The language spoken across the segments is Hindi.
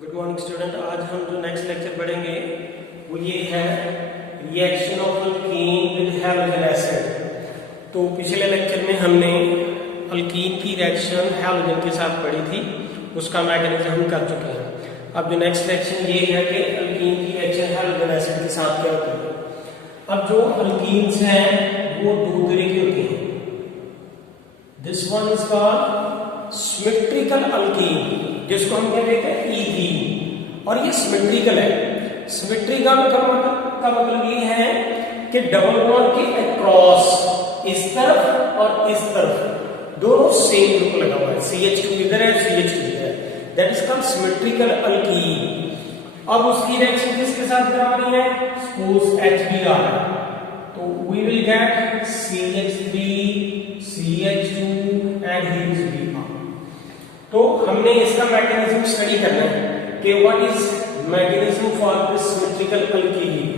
Good morning student. आज हम जो नेक्स्ट लेक्चर पढ़ेंगे वो ये है reaction of alkyne with halogen acid. तो पिछले लेक्चर में हमने अल्कीन की रिएक्शन हैलोजन के साथ पढ़ी थी, उसका मैकेनिज्म हम कर चुके हैं। अब जो नेक्स्ट लेक्चर ये है कि अल्कीन की रिएक्शन हैलोजन एसिड के साथ क्या होती है। अब जो अल्कीन्स हैं वो दो तरह के होते हैं। This one is called symmetrical alkyne, जिसको हम कहते हैं ईथीन, और ये सिमेट्रिकल है। सिमेट्रिकल का मतलब ये है कि डबल बॉन्ड के अक्रॉस इस तरफ और इस तरफ दोनों सेम ग्रुप लगा हुआ है। CH2 इधर है, CH2 इधर है, that is called symmetrical alkene. अब उसकी रिएक्शन किसके साथ करवानी है? सपोज HBr, तो we will get CH3 CH2 and here is Br। तो हमने इसका मैकेनिज्म स्टडी करना है कि what is mechanism for this symmetrical alkene.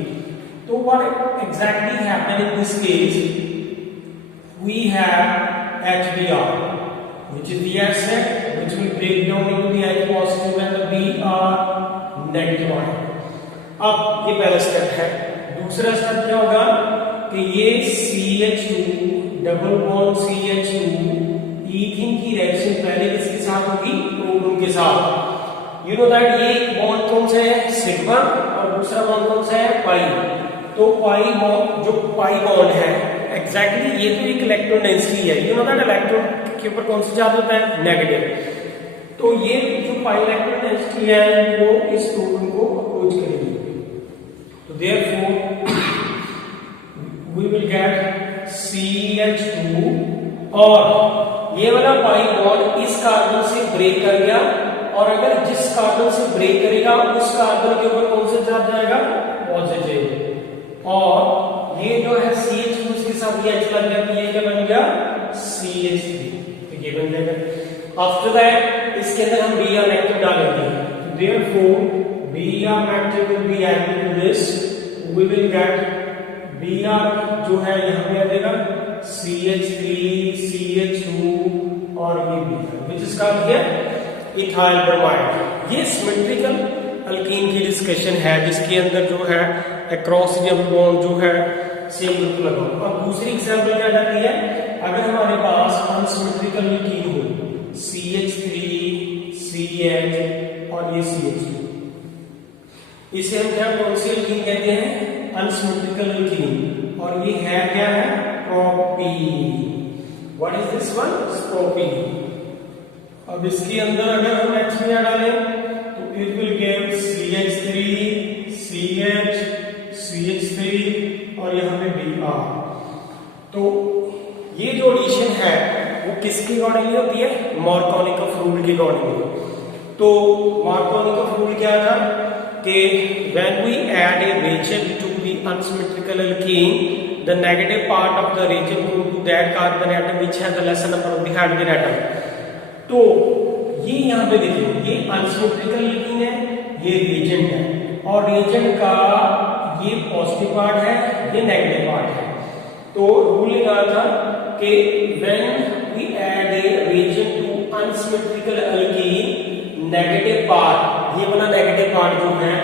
तो what exactly happen in this case, we have HBr which is the acid which will break down into the H positive and the Br negative ion। अब ये पहला स्टेप है। दूसरा स्टेप क्या होगा कि ये CH2 double bond CH2 ethene की रिएक्शन पहले किसके साथ होगी? प्रोटॉन के साथ। यू नो दैट ये एक बॉन्ड कौन सा है? सिग्मा, और दूसरा बॉन्ड कौन सा है? पाई। तो पाई बॉन्ड, जो पाई बॉन्ड है एग्जैक्टली ये तो एक इलेक्ट्रॉन डेंसिटी है। यू नो दैट इलेक्ट्रॉन के ऊपर कौन सा चार्ज होता है? नेगेटिव। तो ये जो पाई इलेक्ट्रॉन डेंसिटी है वो इस प्रोटॉन को अप्रोच करेगी। तो therefore we will get CH2, और ये वाला पाई बॉन्ड इस कार्बन से ब्रेक कर गया, और अगर जिस कार्बन से ब्रेक करेगा उस कार्बन के ऊपर कौन सा चार्ज आएगा? पॉजिटिव। और ये जो है CH2 इसके साथ ये H लग गया, तो ये क्या बन गया? CH3, तो ये बन जाएगा। आफ्टर दैट इसके अंदर हम Br नेगेटिव डालेंगे, therefore Br negative will be added to this, we will get Br जो है यहाँ पे आ जाएगा CH3 CH2 और ये Br, which is called here ethyl bromide. ये सिमेट्रिकल अल्कीन की डिस्कशन है जिसके अंदर जो है अक्रॉस डबल बॉन्ड जो है सेम ग्रुप लगा हुआ। अब दूसरी एग्जांपल क्या जाती है, अगर हमारे पास अनसिमेट्रिकल अल्कीन हो CH3 CH और ये CH2, इसे हम क्या कौन सी अल्कीन कहते हैं? Unsymmetrical alkyne. और ये है क्या है? Propene. What is this one? Propene. अब इसके अंदर अगर हम HBr डालें तो it will give CH3 CH CH3 और यहाँ पे Br। तो ये जो एडिशन है वो किसकी अकॉर्डिंगली होती है? मार्कोनिकॉफ रूल के अकॉर्डिंगली। तो मार्कोनिकॉफ रूल क्या था कि when we add a reagent to the unsymmetrical alkene, the negative part of the reagent go to that carbon atom which has the lesser number of the hydrogen atom। तो ये यहाँ पे देखिए, ये अनसिमेट्रिकल अल्कीन है, ये reagent है, और reagent का ये पॉजिटिव पार्ट है, ये नेगेटिव पार्ट है। तो रूल कहा था कि when we add a reagent to unsymmetrical alkene, negative part, ये वाला नेगेटिव पार्ट जो है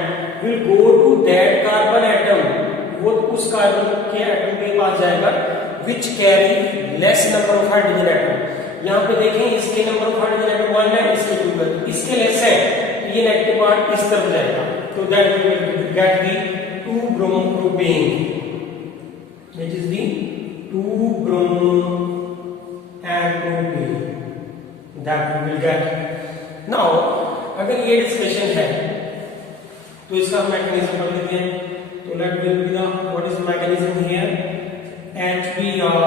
will go to that carbon atom, वो उस कार्बन के एटम के पास जाएगा which carry less number of hydrogen atom। यहाँ पे देखें इसके नंबर ऑफ हाइड्रोजन एटम 1 है, इसके 2 है, इसके लेस है, तो ये नेगेटिव पार्ट इस तरफ जाएगा। तो that will get the 2-bromopropane, which is the 2-brom and propane, that we will get। Now अगर ये डिस्कशन है तो इसका मैकेनिज्म पढ़ लेते हैं। तो let me be the what is mechanism here? HBr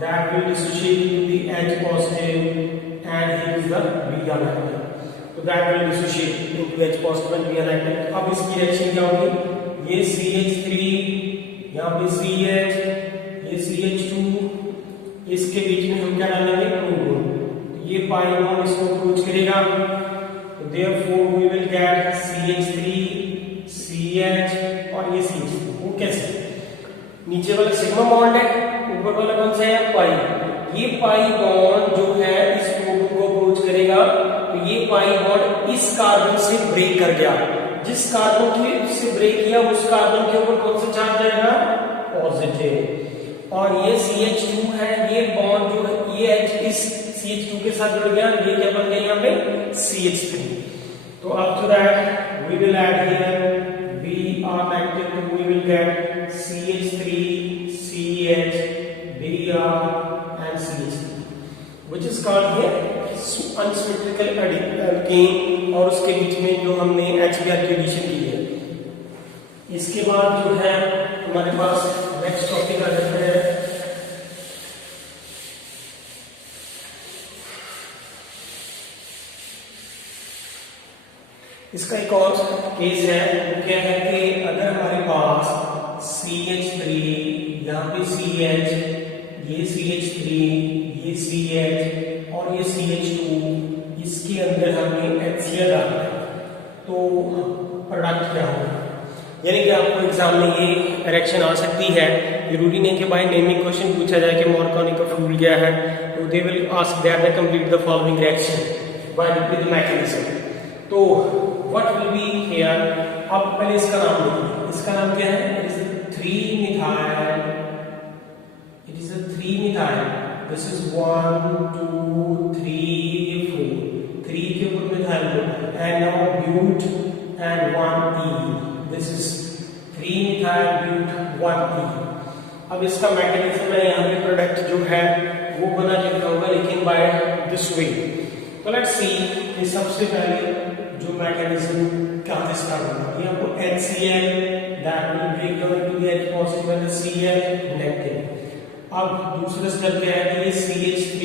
that will dissociate into the H positive and here is the Br negative, so that will dissociate into H positive and Br negative। अब इसकी रिएक्शन क्या होगी? ये CH3 यहाँ पे CH, ये CH2, इसके बीच में हम क्या डालेंगे? प्रोटॉन। तो ये पाई बॉन्ड इसको अप्रोच करेगा, तो therefore we will get CH3 CH और ये CH2। वो कैसे? नीचे वाला सिग्मा बॉन्ड है, ऊपर वाला कौन सा है? पाई। ये पाई बॉन्ड जो है इस प्रोटॉन को अप्रोच करेगा, तो ये पाई बॉन्ड इस कार्बन से ब्रेक कर गया, जिस कार्बन की से ब्रेक किया उस कार्बन के ऊपर कौन सा चार्ज आएगा, पॉजिटिव। और ये CH2 है, ये बॉन्ड जो है ये H इस CH2 के साथ जुड़ गया, ये क्या बन गया यहाँ पे CH3। तो after that we will add here Br-2, we will get CH3, CH, Br and CH3, which is called here unsymmetrical alkane। और उसके बीच में जो हमने HBr की एडिशन की है। इसके बाद जो है हमारे पास नेक्स्ट टॉपिक आ जाता है इसका एक और केस है, वो क्या है कि अगर हमारे पास CH3, यहाँ पे CH, ये CH3, ये CH और ये CH2, इसके अंदर हमने HCl डाला है, तो प्रोडक्ट क्या होगा? यानी कि आपको एग्जाम में ये रिएक्शन आ सकती है। जरूरी नहीं कि बाय नेमिंग क्वेश्चन पूछा जाए कि मॉर्कोनी का रूल क्या है, तो they will ask that they complete the following reaction by with mechanism. तो व्हाट विल बी हियर, अब पहले इसका नाम लिखिए। इसका नाम क्या है? It is 3-methyl, it is 3-methyl, this is 1 2 3 4, 3 के ऊपर methyl group and now but and 1 E, this is 3-methyl but 1 E। अब इसका मैकेनिज्म है, यहाँ पे प्रोडक्ट जो है वो बना लिखा होगा, लेकिन बाय दिस वे। तो लेट्स सी कि सबसे पहले जो मैकेनिज्म क्या स्टार्ट होगा, ये आपको HCl that will break down into the H positive and the Cl negative. अब दूसरा स्टेप क्या है कि ये CH3,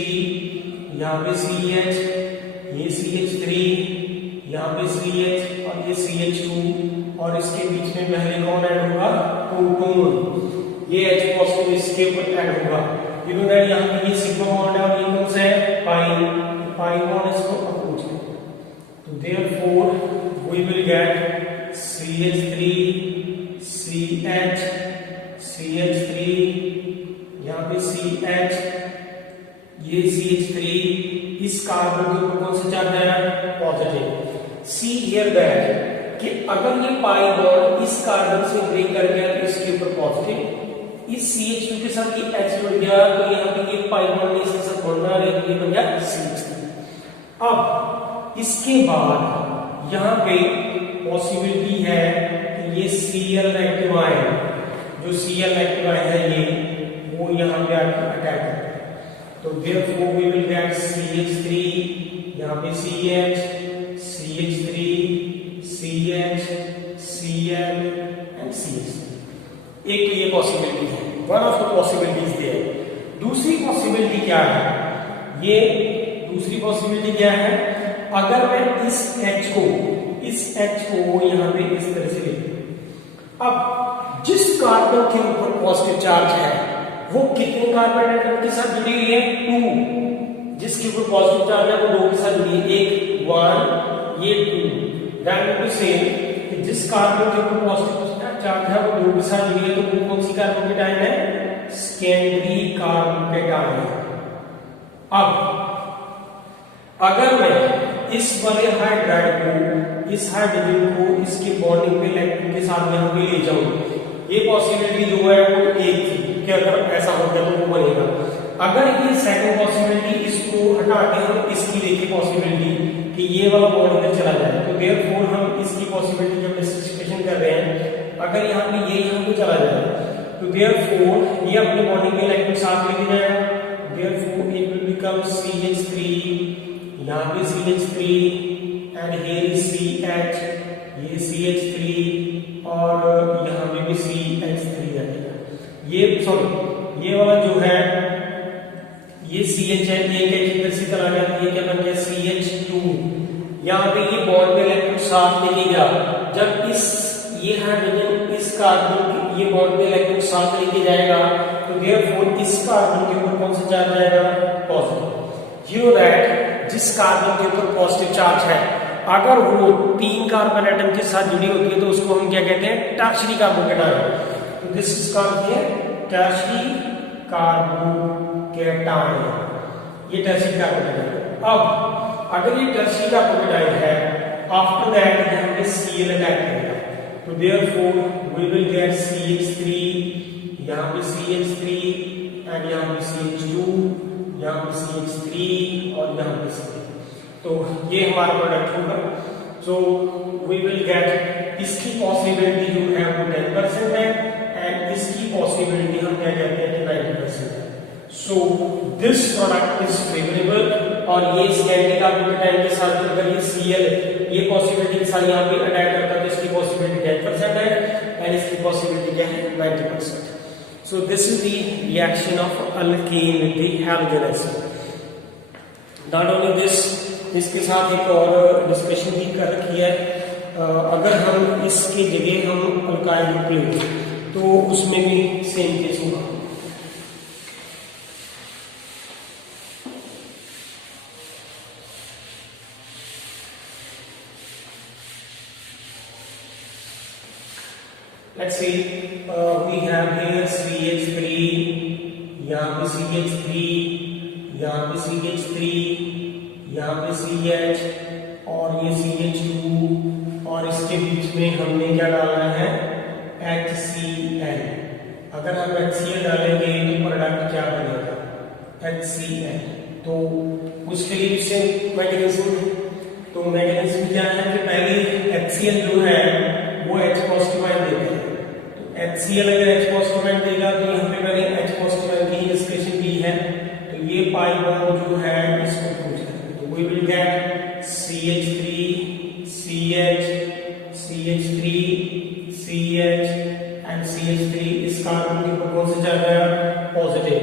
यहाँ पे CH, ये CH3, यहाँ पे CH और ये CH2, और इसके बीच में पहले कौन ऐड होगा? प्रोटॉन। ये H पॉजिटिव इसके ऊपर ऐड होगा। यू नो दैट यहाँ पे ये सिग्मा बॉन्ड है और ये कौन सा है? पाई बॉन्ड इसको अपोज है। तो therefore we will get CH3, CH, CH3, यहाँ पे CH, ये CH3, इस कार्बन के ऊपर कौन सा चार्ज है? पॉजिटिव। See here that कि अगर ये पाई बॉन्ड इस कार्बन से ब्रेक कर गया तो इसके ऊपर पॉजिटिव, इस CH2 के साथ ये H जुड़ गया तो यहाँ पे ये पाई बॉन्ड इसके साथ बॉन्ड बना लेकिन ये बन गया CH3। अब इसके बाद यहाँ पे पॉसिबिलिटी है कि ये Cl नेगेटिव आयन, जो Cl नेगेटिव आयन है ये वो यहाँ पे आके अटैक करता है। तो therefore we will get CH3, यहाँ पे CH, CH3, CH, Cl and CH। एक ये पॉसिबिलिटी है, one of the possibilities there. दूसरी पॉसिबिलिटी क्या है? ये दूसरी पॉसिबिलिटी क्या है? अगर मैं इस H को यहाँ पे इस तरह से ले, अब जिस कार्बन के ऊपर पॉजिटिव चार्ज है वो कितने कार्बन एटम के साथ जुड़ी हुई है? 2। जिसके ऊपर पॉजिटिव चार्ज है वो 2 के साथ जुड़ी है, एक 1, ये 2। दैट मींस से कि जिस कार्बन के ऊपर पॉजिटिव चार्ज है वो 2 के साथ जुड़ी है, तो वो कौन सी कार्बोकेटाइन है? Secondary carbocation. अब अगर मैं इस वाले हाइड्राइड को, इस हाइड्रोजन को इसके बॉन्डिंग पे इलेक्ट्रॉन के साथ यहाँ पे ले जाऊं, ये पॉसिबिलिटी जो है वो एक थी कि अगर ऐसा हो गया तो वो बनेगा। अगर ये सेकंड पॉसिबिलिटी, इसको हटा के हम इसकी देखिए पॉसिबिलिटी कि ये वाला बॉन्ड इधर चला जाए, तो देयरफॉर हम इसकी पॉसिबिलिटी जब डिस्कशन कर रहे हैं, अगर यहाँ पे ये यहाँ पे चला जाए तो देयरफॉर ये अपने बॉन्डिंग पे इलेक्ट्रॉन साथ लेके जाएगा, therefore it will become CH3, यहाँ पे CH3 and here is CH, ये CH3 और यहाँ पे भी CH3 है। ये सॉरी ये वाला जो है ये CH है, ये क्या इधर से चला गया, ये क्या बन गया CH2। यहाँ पे ये बॉन्ड पे इलेक्ट्रॉन साथ लेके गया, जब इस ये हाइड्रोजन इस कार्बन ये बॉन्ड पे इलेक्ट्रॉन साथ लेके जाएगा तो देयरफॉर इस कार्बन के ऊपर कौन सा चार्ज आएगा? पॉजिटिव। यू नो दैट जिस कार्बन के ऊपर पॉजिटिव चार्ज है अगर वो 3 कार्बन एटम के साथ जुड़ी होती है तो उसको हम क्या कहते हैं? Tertiary carbocation. तो this is called tertiary carbocation, ये टर्शियरी कार्बोकेटाइन। अब अगर ये टर्शियरी कार्बोकेटाइन है, आफ्टर दैट यहाँ पे Cl अटैक करेगा, तो therefore we will get CH3, यहाँ पे CH3 एंड यहाँ पे CH2, यहाँ पे CH3 और यहाँ पे CH3, तो ये हमारा प्रोडक्ट होगा। सो वी विल गेट, इसकी पॉसिबिलिटी जो है वो 10% है एंड इसकी पॉसिबिलिटी हम क्या कहते हैं कि 90% है। So this product is favourable, और ये स्कैंडिक कार्बोकेटाइन के साथ अगर ये Cl ये पॉसिबिलिटी के साथ यहाँ पे अटैक करता है तो इसकी पॉसिबिलिटी 10% है एंड इसकी पॉसिबिलिटी क्या है 90%। So this is the reaction of alkyne with the halogen acid. Not only this, इसके साथ एक और डिस्कशन भी कर रखी है, अगर हम इसकी जगह हम अल्काइल ग्रुप लें तो उसमें भी सेम केस होगा। Let's see, we have here CH3, यहाँ पे CH3, यहाँ पे CH3, यहाँ पे CH और ये CH2 और इसके बीच में हमने क्या डालना है HCl। अगर हम HCl डालेंगे तो प्रोडक्ट क्या बनेगा HCl, तो उसके लिए इससे मैकेनिज्म, तो मैकेनिज्म क्या है कि पहले HCl जो है वो H पॉजिटिव आयन देता है, तो HCl अगर H पॉजिटिव आयन देगा तो यहाँ पे मैंने H पॉजिटिव आयन की डिस्कशन की है, तो ये पाई बॉन्ड जो है इसको टूट जाएगा, तो we will get CH3 CH CH3 CH and CH3, इस कार्बन के ऊपर कौन सा चार्ज आया पॉजिटिव।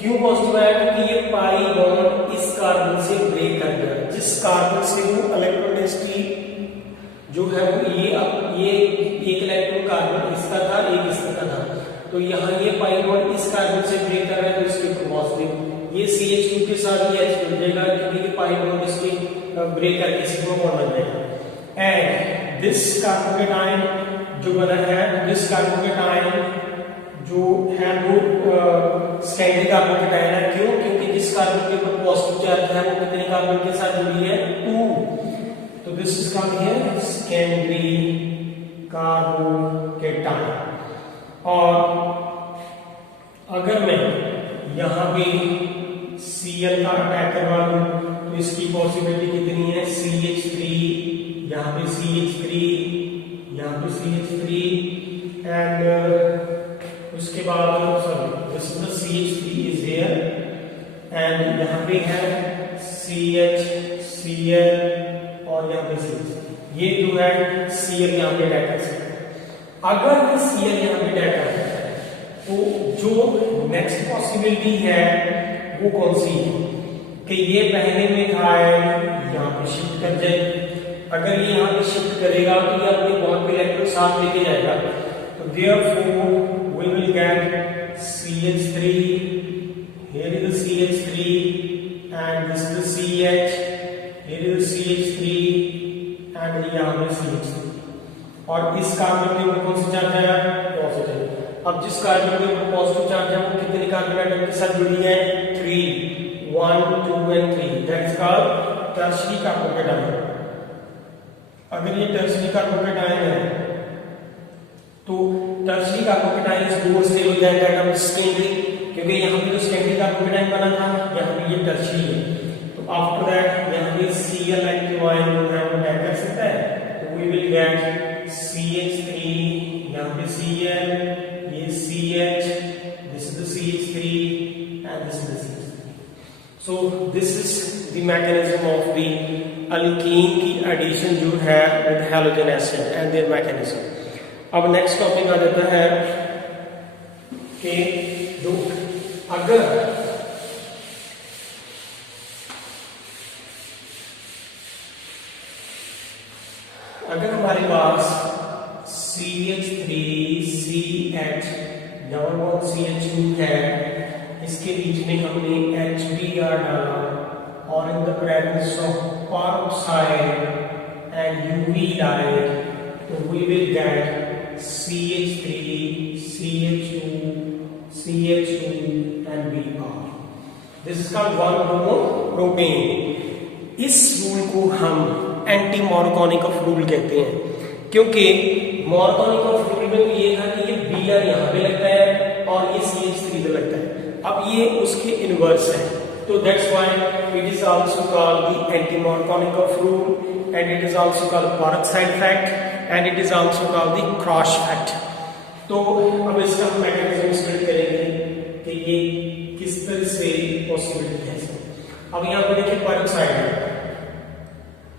क्यों पॉजिटिव आया? क्योंकि ये पाई बॉन्ड इस कार्बन से ब्रेक कर गया, जिस कार्बन से वो इलेक्ट्रॉन डेंसिटी जो है वो ये एक इलेक्ट्रॉन कार्बन इसका था, एक इसका था, तो यहाँ ये पाई बॉन्ड इस कार्बन से ब्रेक कर रहा है तो इसके ऊपर पॉजिटिव, ये CH2 के साथ ये H जुड़ जाएगा क्योंकि ये पाई बॉन्ड इसके ब्रेक करके सिग्मा बॉन्ड बन जाएगा। एंड दिस कार्बोकेटाइन जो बना है, दिस कार्बोकेटाइन जो है वो स्टैंडर्ड कार्बोकेटाइन है। क्यों? क्योंकि जिस कार्बन के ऊपर पॉजिटिव चार्ज है वो कितने कार्बन के साथ जुड़ी है 2, तो this is called here secondary carbocation. और अगर मैं यहाँ पे Cl का अटैक करवा दूं तो इसकी पॉसिबिलिटी कितनी है CH3, यहाँ पे CH3, यहाँ पे CH3 एंड उसके बाद sorry this is the CH3 is here and यहाँ पे है CH Cl और यहाँ पे CH, ये जो है Cl यहाँ पे अटैक कर सकता है। अगर ये Cl यहाँ पे अटैक करता है तो जो नेक्स्ट पॉसिबिलिटी है वो कौन सी है कि ये पहले में था यहाँ पे शिफ्ट कर जाए। अगर ये यहाँ पे शिफ्ट करेगा तो ये अपने बॉन्ड पे इलेक्ट्रॉन साथ लेके जाएगा, तो therefore we will get CH3, here is the CH3 and this is the CH, here is the CH3 and यहाँ पे CH3, और इस कार्बन के ऊपर कौन सा चार्ज है पॉजिटिव। अब जिस कार्बन के ऊपर पॉजिटिव चार्ज है वो कितने कार्बन एटम के साथ जुड़ी है 3, 1 2 and 3, that is called tertiary carbocation. अगर ये टर्शियरी कार्बोकेटाइन है तो tertiary carbocation is more stable than that of secondary, क्योंकि यहाँ पे जो सेकेंडरी कार्बोकेटाइन बना था यहाँ पे ये टर्शियरी है, तो आफ्टर दैट यहाँ पे Cl एक्टिव आयन जो है वो अटैक कर सकता है, तो वी विल गेट CH3, यहाँ पे Cl, ये CH, this is the CH3 and this is the CH3. So this is the mechanism of the alkene की addition जो है with halogen acid and their mechanism. अब next topic आ जाता है कि जो अगर हमारे पास CH3 CH double bond CH2 है, इसके बीच में हमने HBr डाला और in the presence of peroxide and UV light, तो we will get CH3 CH2 CH2 and Br. This is called 1-bromopropane. इस रूल को हम एंटी मॉर्कोनिकॉफ रूल कहते हैं, क्योंकि मॉर्कोनिकॉफ रूल में तो ये था कि ये Br यहाँ पे लगता है और ये CH3 पे लगता है। अब ये उसके इनवर्स है, तो that's why it is also called the anti Markovnikov rule and it is also called peroxide fact and it is also called the cross fact. तो अब इसका हम मैकेनिज्म स्टडी करेंगे कि ये किस तरह से पॉसिबिलिटी है। अब यहाँ पे देखिए peroxide,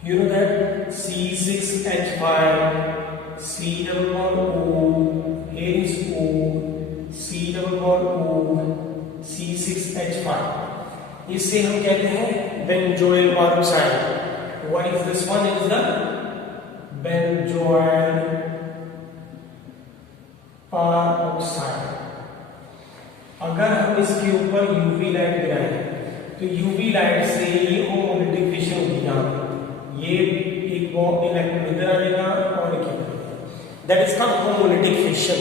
you know that C6H5, C double bond O, here is O, C double bond O, C6H5, इससे हम कहते हैं benzoyl peroxide. What is this one? It is the benzoyl peroxide। अगर हम इसके ऊपर यूवी लाइट गिराएं तो यूवी लाइट से ये होमोलिटिक फिशन होगी, यहाँ ये एक इलेक्ट्रॉन इधर आ जाएगा और एक इधर, that is called homolytic fission,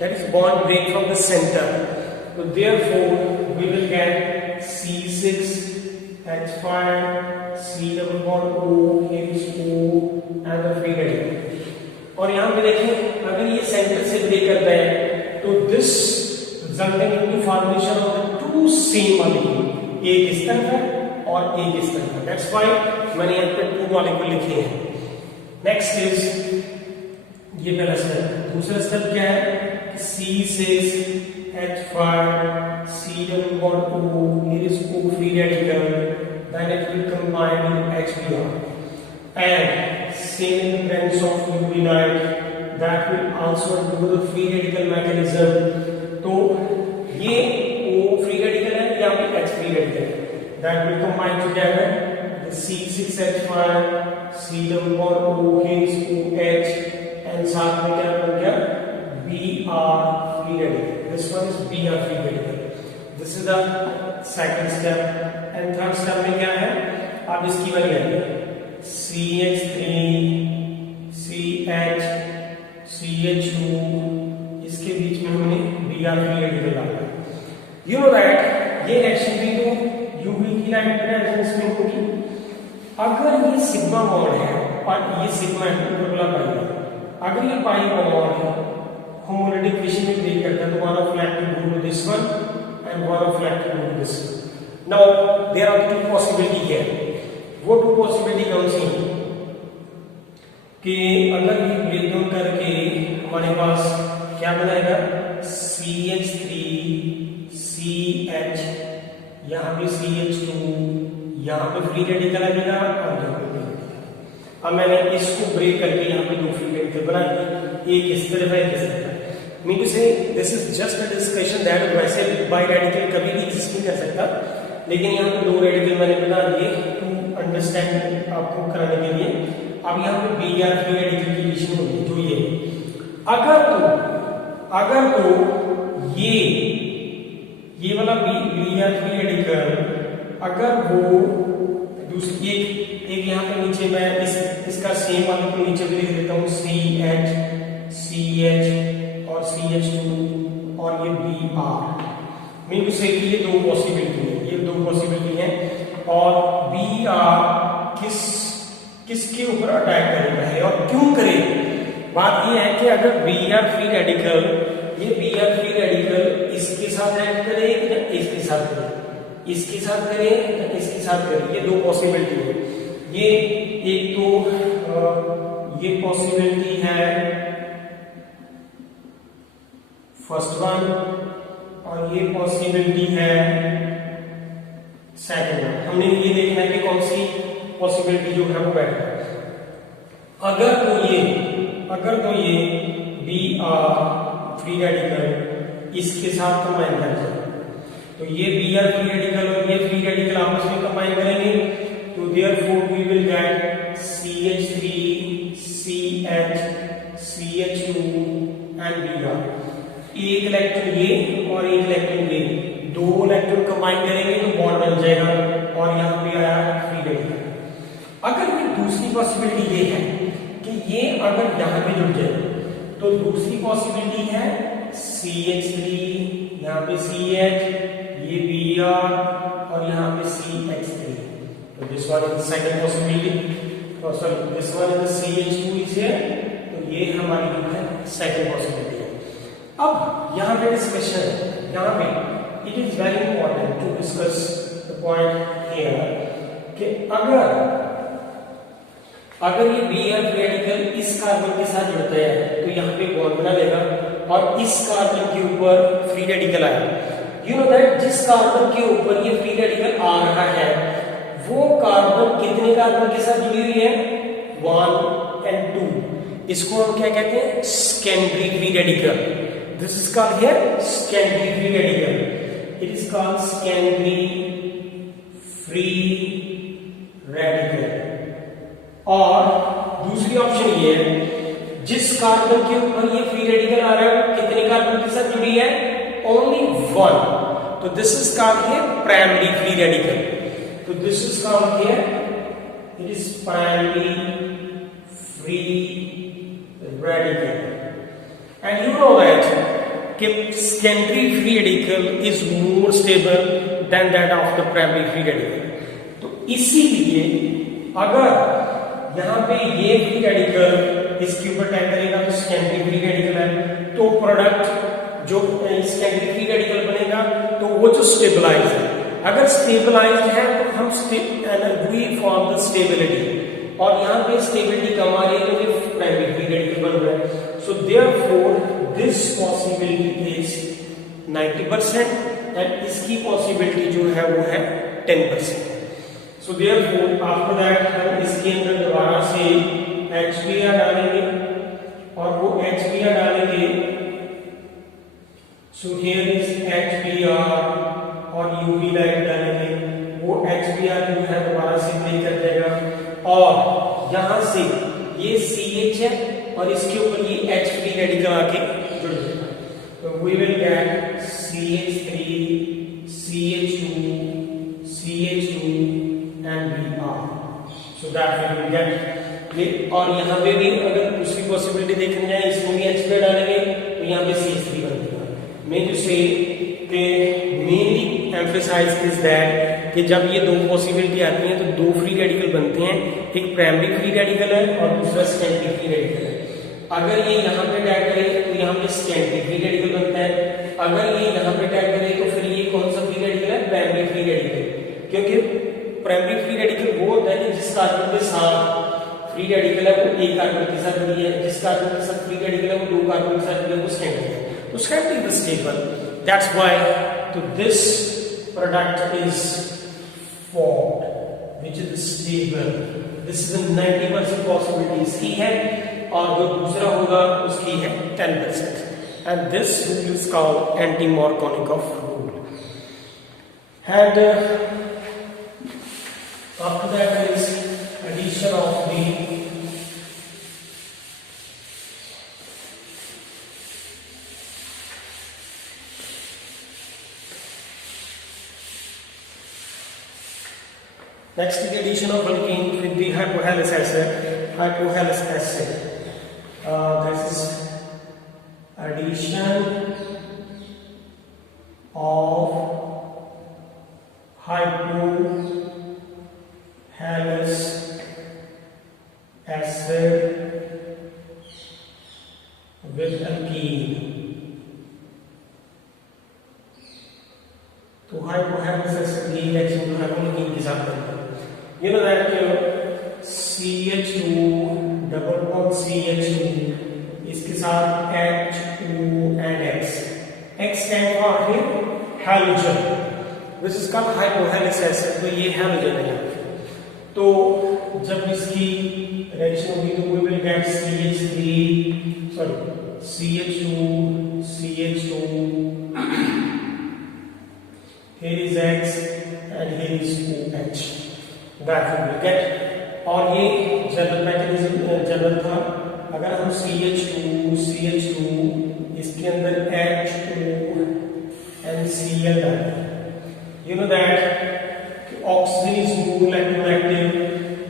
that is bond break from the centre. तो therefore we will get C6H5, C double bond O, here is O and the free radical। और यहाँ पे देखिए अगर ये सेंटर से ब्रेक करता है तो this resulting into formation of the two same molecule, एक इस तरफ है और एक इस तरफ है, दैट्स व्हाई मैंने यहाँ पे टू मॉलिक्यूल लिखे हैं। नेक्स्ट इज ये पहला स्टेप। दूसरा स्टेप क्या है? C6H5, C double bond O, here is O free radical, then it will combine with HBr, and same in the presence of UV light, that will also do the free radical mechanism। तो ये O free radical है, यहाँ पे H free radical है, that will combine together the C6H5, C double bond O, here is OH, and साथ में क्या बन गया? Br free radical। This one is Br free radical। This is the second step। and third step में क्या है? अब इसकी वाली है CH3, CH, CH2, इसके बीच में हमने Br free radical डाला। You know that ये रिएक्शन भी तो यूवी की लाइट प्रेजेंस में होगी। अगर ये सिग्मा बॉन्ड है और ये सिग्मा है, अगर ये पाई बॉन्ड है होमोलिटिक फिशन में ब्रेक करता है तो one of like to go to this one and one of like to go to this one. Now there are two possibility here. वो टू पॉसिबिलिटी कौन सी है कि अगर ये ब्रेक डाउन करके हमारे पास क्या बनाएगा? CH3, CH, यहाँ पे CH2, यहाँ पे फ्री रेडिकल लगेगा और यहाँ पे फ्री रेडिकल। अब मैंने इसको ब्रेक करके यहाँ पे दो फ्री रेडिकल बनाए, एक इस तरफ है, एक इस तरफ है। मीन टू से this is just a discussion that वैसे बाई रेडिकल कभी भी एग्जिस्ट नहीं कर सकता, लेकिन यहाँ पे दो रेडिकल मैंने बना दिए टू अंडरस्टैंड आपको कराने के लिए। अब यहाँ पे Br फ्री रेडिकल की एडिशन होगी, जो ये अगर तो ये वाला Br फ्री रेडिकल अगर वो दूसरी एक यहाँ पे नीचे मैं इसका सेम वाले को नीचे भी लिख देता हूँ CH, CH और CH2 और ये Br। मीन टू से ये दो पॉसिबिलिटी है, ये दो पॉसिबिलिटी है। और Br किसके ऊपर अटैक करेगा है और क्यों करेगा? बात ये है कि अगर Br फ्री रेडिकल, ये Br फ्री रेडिकल इसके साथ एक्ट करे या इसके साथ करे, इसके साथ करे या इसके साथ करे, ये दो पॉसिबिलिटी है। ये एक तो ये पॉसिबिलिटी है फर्स्ट वन और ये पॉसिबिलिटी है सेकंड वन। हमने ये देखना है कि कौन सी पॉसिबिलिटी जो है वो बैठ है। अगर तो ये Br फ्री रेडिकल इसके साथ कंबाइन कर जाए तो ये Br फ्री रेडिकल और ये फ्री रेडिकल आपस में कंबाइन करेंगे तो therefore we will get CH3, CH, CH2 and Br। एक इलेक्ट्रॉन ये और एक इलेक्ट्रॉन ये, दो इलेक्ट्रॉन कंबाइन करेंगे तो बॉन्ड बन जाएगा और यहाँ पे आया फ्री रेडिकल। अगर ये दूसरी पॉसिबिलिटी ये है कि ये अगर यहाँ पे जुड़ जाए तो दूसरी पॉसिबिलिटी है CH3, यहाँ पे CH, ये Br और यहाँ पे CH3, तो this one is second possibility. Sorry this one is CH2 is here, तो ये हमारी जो है सेकंड पॉसिबिलिटी है। अब यहाँ पे डिस्कशन है, यहाँ पे it is very important to discuss the point here कि अगर ये Br फ्री रेडिकल इस कार्बन के साथ जुड़ता है तो यहाँ पे बॉन्ड बना लेगा और इस कार्बन के ऊपर फ्री रेडिकल आया। यू नो दैट जिस कार्बन के ऊपर ये फ्री रेडिकल आ रहा है वो कार्बन कितने कार्बन के साथ जुड़ी हुई है, 1 and 2। इसको हम क्या कहते हैं, secondary free radical. This is called here secondary free radical, it is called secondary free radical. और दूसरी ऑप्शन ये है जिस कार्बन के ऊपर ये फ्री रेडिकल आ रहा है कितने कार्बन के साथ जुड़ी है, ओनली 1, तो this is called here primary free radical. तो this is called here it is primary free radical. And you know that कि secondary free radical is more stable than that of the primary free radical. तो इसीलिए अगर यहाँ पे ये फ्री रेडिकल इसके ऊपर टैग करेगा तो सेकेंडरी फ्री रेडिकल है, तो प्रोडक्ट जो सेकेंडरी फ्री रेडिकल बनेगा तो वो जो स्टेबलाइज है, अगर स्टेबलाइज्ड है तो हम वी फॉर्म द स्टेबिलिटी, और यहाँ पे स्टेबिलिटी कम आ रही है तो ये प्राइमरी फ्री रेडिकल बन रहा है। So therefore this possibility is 90% and इसकी पॉसिबिलिटी जो है वो है 10%। सो देयरफॉर आफ्टर दैट हम इसके अंदर दोबारा से HBr डालेंगे और वो HBr डालेंगे, सो हियर इज HBr और UV लाइट डालेंगे, वो HBr जो है दोबारा से ब्रेक कर देगा और यहाँ से ये CH है और इसके ऊपर ये H फ्री रेडिकल आके जुड़ जाएगा, तो we will get CH3 CH2 CH2 and Br, so that we will get ये। और यहाँ पे भी अगर दूसरी पॉसिबिलिटी देखने जाए इसमें भी HBr डालेंगे तो यहाँ पे CH3 बन जाएगा। मैं जो से मेनली एम्फसाइज इज दैट कि जब ये दो पॉसिबिलिटी आती हैं तो दो फ्री रेडिकल बनते हैं, एक प्राइमरी फ्री रेडिकल है और दूसरा सेकेंडरी फ्री रेडिकल है। अगर ये यहाँ पे टैग करे तो यहाँ पे सेकेंडरी फ्री रेडिकल बनता है, अगर ये यहाँ पे टैग करे तो फिर ये कौन सा फ्री रेडिकल है, प्राइमरी फ्री रेडिकल। क्योंकि प्राइमरी फ्री रेडिकल वो होता है कि जिस कार्बन के साथ फ्री रेडिकल है वो एक कार्बन के साथ जुड़ी है, जिस कार्बन के साथ फ्री रेडिकल है वो दो कार्बन के साथ जुड़ी है, वो सेकेंडरी है। तो secondary is stable, that's why तो this product is formed which is stable, this is a 90% possibility इसकी है और जो दूसरा होगा उसकी है 10%, and this rule is called anti-Markovnikov rule। And after that is addition of the next is the addition of alkene with the hypohalous acid. Hypohalous acid. This is addition of hypohalous acid with alkene. तो hypohalous acid की रिएक्शन जो है वो alkene के साथ बनता है। You know that CH2 double bond CH2 इसके साथ H2 and X stand for halogen, which is called hypohalous acid। तो ये halogen है। तो जब इसकी रिएक्शन होगी तो we will get CH2 here is X and here is OH, that we will get। और ये जनरल मैकेनिज्म जनरल था, अगर हम CH2 इसके अंदर H2 and Cl डालें, you know that oxygen is more electronegative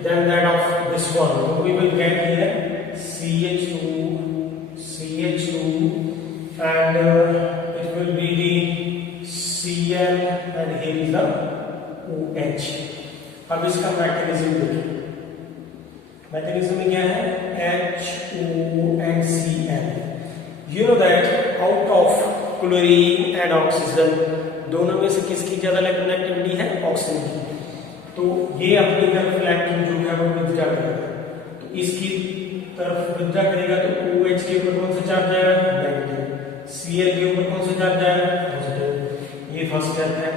than that of this one, so we will get here CH2 and it will be the Cl and here is the OH। अब इसका मैकेनिज्म देखिए, मैकेनिज्म में क्या है, HONCl। You know that out of chlorine and oxygen, दोनों में से किसकी ज्यादा इलेक्ट्रॉन एक्टिविटी है, ऑक्सीजन की। तो ये अपनी तरफ इलेक्ट्रॉन जो है वो विथड्रॉ करेगा, तो इसकी तरफ विथड्रॉ करेगा तो OH के ऊपर कौन सा चार्ज आएगा, नेगेटिव, Cl के ऊपर कौन सा चार्ज आएगा, पॉजिटिव। ये फर्स्ट स्टेप है।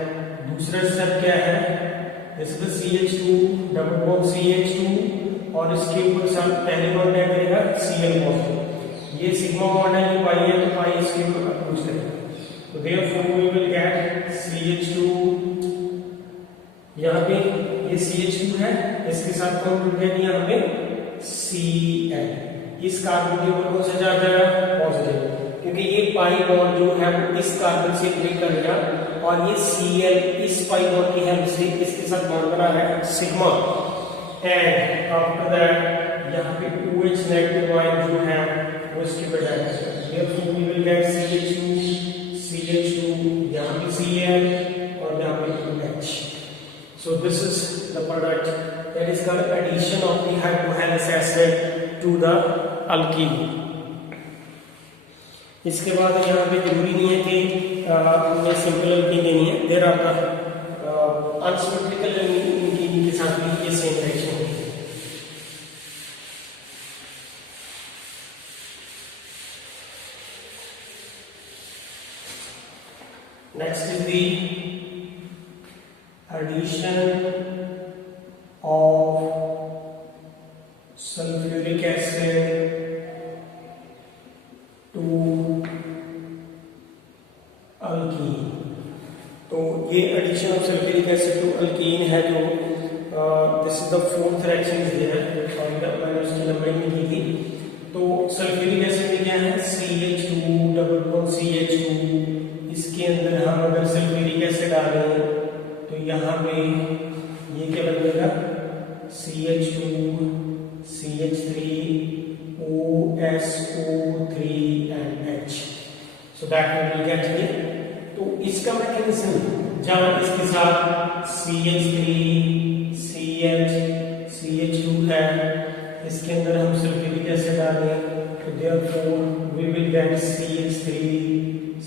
दूसरा स्टेप क्या है, इसमें CH2 डबल बॉन्ड CH2 और इसके ऊपर सब पहले बॉन्ड क्या करेगा, Cl पॉजिटिव। ये सिग्मा बॉन्ड है, ये पाई है, तो पाई इसके ऊपर अपोज करेगा। तो therefore we will get CH2, यहाँ पे ये CH2 है, इसके साथ कौन जुड़ गया, यहाँ पे Cl। इस कार्बन के ऊपर कौन सा चार्ज आएगा, पॉजिटिव, क्योंकि ये पाई बॉन्ड जो है वो इस कार्बन से ब्रेक कर गया और ये Cl इस पाई बॉन्ड की हेल्प से इसके साथ बॉन्ड बना है सिग्मा। एंड आफ्टर दैट यहाँ पे OH नेगेटिव आयन जो है वो इसके ऊपर जाएगा। therefore we will get CH2, यहाँ पे Cl और यहाँ पे OH। so this is the product that is called addition of the hydrogenous acid to the alkene। इसके बाद यहाँ पे जरूरी नहीं है कि हमें सिंपल अल्कीन लेनी है, there are the unsymmetrical alkene के साथ भी ये सेम रिएक्शन होती है। Next is the addition of sulphuric acid to alkene. तो ये addition of sulphuric acid to alkene है जो this is the fourth reaction is there, मैंने उसकी नंबरिंग नहीं की थी। तो सल्फ्यूरिक एसिड में क्या है, CH2 डबल बॉन्ड CH2, इसके अंदर हम अगर सल्फ्यूरिक एसिड डालें तो यहाँ पे ये क्या बनेगा, CH2 CH3 OSO3 and H। so that we will get here। तो इसका मैकेनिज्म जब इसके साथ CH3 CH CH2 है, इसके अंदर हम सल्फ्यूरिक एसिड डालें तो therefore we will get CH3